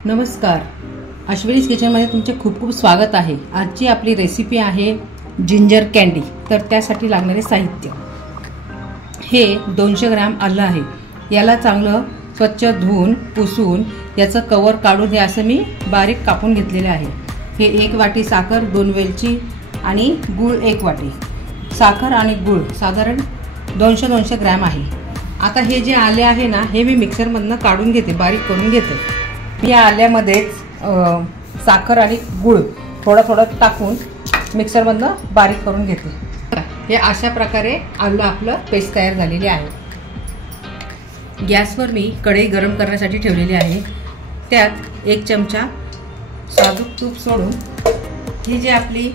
नमस्कार, अश्विनीज किचनमध्ये तुमचे खूप खूप स्वागत आहे। आजची आपली रेसिपी आहे जिंजर कँडी। तर त्यासाठी लागणारे साहित्य हे 200 ग्रॅम आलं आहे। याला चांगलं स्वच्छ धुवून पुसून याचं कवर काढून हे असं मी बारीक कापून घेतलेले आहे। हे 1 वाटी साखर, 2 वेलची आणि गूळ 1 वाटी। साखर आणि गूळ साधारण 200 ग्रॅम आहे। आता हे जे आले आहे ना, हे मी मिक्सरमधनं काढून घेते, बारीक करून घेते। या आल्यामध्येच साखर आणि गूळ थोडं थोडं टाकून मिक्सरमधनं बारीक करून घेते। हे अशा प्रकारे आलं आपलं पेस्ट तयार झालेली आहे। गॅसवर मी कढई गरम करण्यासाठी ठेवलेली आहे। त्यात 1 चमचा साजूक तूप सोडून ही जी आपली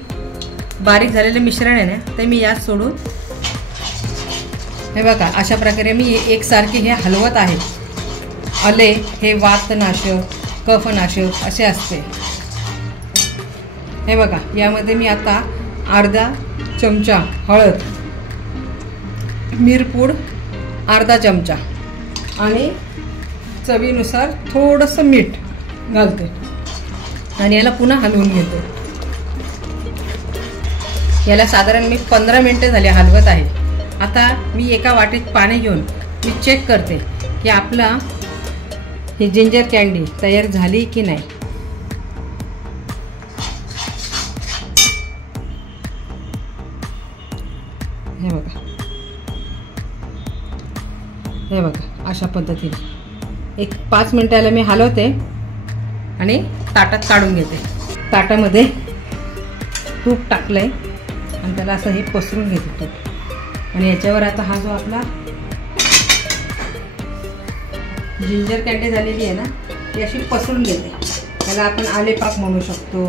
बारीक झालेले मिश्रण आहे ना, ते मी यात सोडून हे बघा अशा प्रकारे मी एकसारखे हे हलवत आहे। आले हे वातनाशक, कफनाशक असे असते। हे बघा यामध्ये मी आता अर्धा चमचा हळद, मिरपूड अर्धा चमचा आणि चवीनुसार थोडंसं मीठ घालते आणि याला पुन्हा हलवून घेते। याला साधारण मी 15 मिनिटे झाले हलवत आहे। आता मी एका वाटीत पाणी घेऊन मी चेक करते की आपला ही जिंजर कँडी तयार झाली की नाही। हे बघा अशा पद्धतीने 5 मिनिटाला मी हलवते आणि ताटात काढून घेते। ताटामध्ये तूप टाकलंय आणि त्याला असं हे पसरून घेते तूप आणि याच्यावर आता हा जो आपला जिंजर कँडी झालेली आहे ना, ती अशी पसरून घेते। त्याला आपण आले पाक म्हणू शकतो।